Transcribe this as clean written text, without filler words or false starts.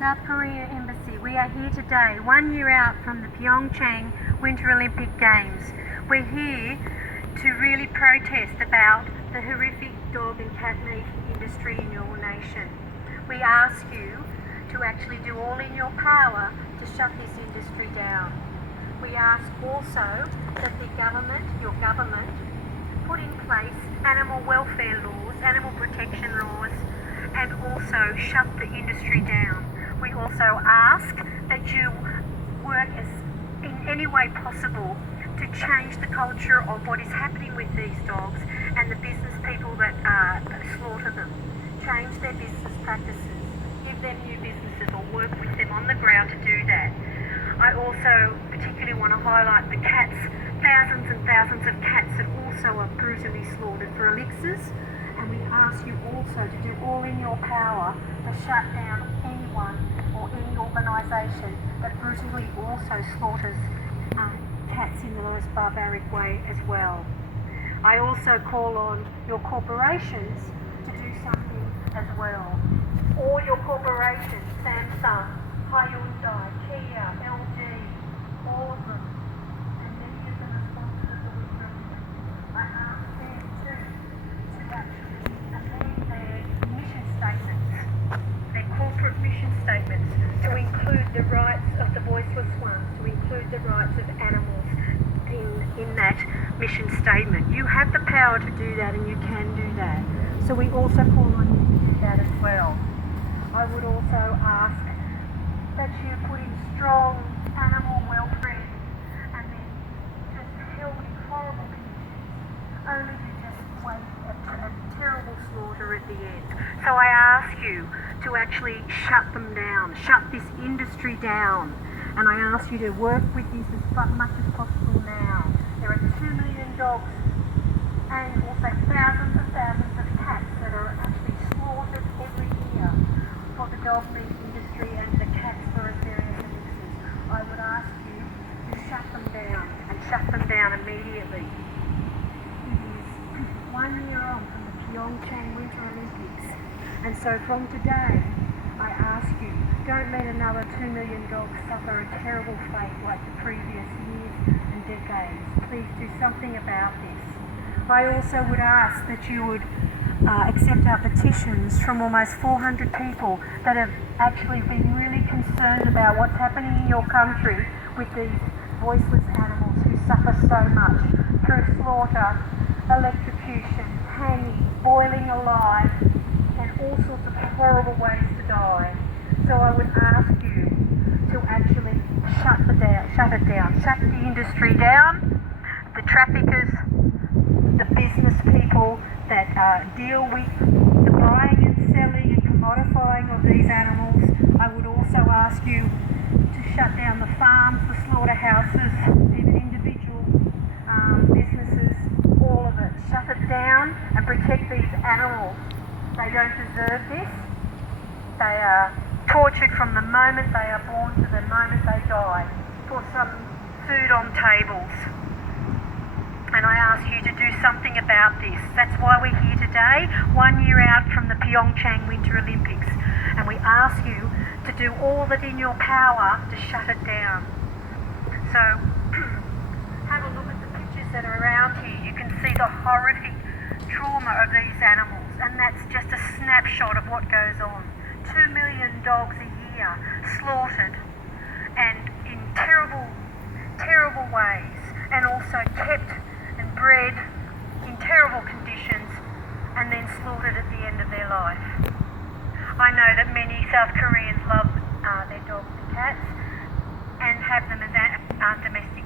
South Korea Embassy. We are here today, 1 year out from the PyeongChang Winter Olympic Games. We're here to really protest about the horrific dog and cat meat industry in your nation. We ask you to actually do all in your power to shut this industry down. We ask also that the government, your government, put in place animal welfare laws, animal protection laws, and also shut the industry down. We also ask that you work as in any way possible to change the culture of what is happening with these dogs and the business people that slaughter them. Change their business practices, give them new businesses or work with them on the ground to do that. I also particularly want to highlight the cats, thousands and thousands of cats that also are brutally slaughtered for elixirs, and we ask you also to do all in your power to shut down anyone or any organisation that brutally also slaughters cats in the most barbaric way as well. I also call on your corporations to do something as well. All your corporations, Samsung, Hyundai, Kia, LG, all of them, and many of them are sponsors of the Winter Olympics. I ask them too to actually amend their mission statements, their corporate mission statements, to include the rights of the voiceless ones, to include the rights of animals in that mission statement. You have the power to do that, and you can do that. So we also call on you to do that as well. I would also ask that you put in strong animal welfare and then just held in horrible conditions, only to just wait a terrible slaughter at the end. So I ask you to actually shut them down, shut this industry down, and I ask you to work with this as much as possible now. There are 2 million dogs and also thousands and thousands of cats that are actually slaughtered every year for the dog meat industry and the cats for various elixirs. I would ask you to shut them down and shut them down immediately. It is 1 year on from the PyeongChang Winter Olympics, and so from today I ask you, don't let another 2 million dogs suffer a terrible fate like the previous years and decades. Please do something about this. I also would ask that you would accept our petitions from almost 400 people that have actually been really concerned about what's happening in your country with these voiceless animals who suffer so much through slaughter, electrocution, hanging, boiling alive, and all sorts of horrible ways to die. So I would ask you to actually shut it down, shut the industry down, the traffickers, the business people that deal with the buying and selling and commodifying of these animals. I would also ask you to shut down the farms, the slaughterhouses, even individual businesses, all of it. Shut it down and protect these animals. They don't deserve this. They are tortured from the moment they are born to the moment they die for some food on tables. And I ask you to do something about this. That's why we're here today, 1 year out from the PyeongChang Winter Olympics. And we ask you to do all that in your power to shut it down. So have a look at the pictures that are around here. You can see the horrific trauma of these animals, and that's just a snapshot of what goes on. 2 million dogs a year slaughtered, and in terrible, terrible ways, and also kept and bred in terrible conditions and then slaughtered at the end of their life. I know that many South Koreans love their dogs and cats and have them as domestic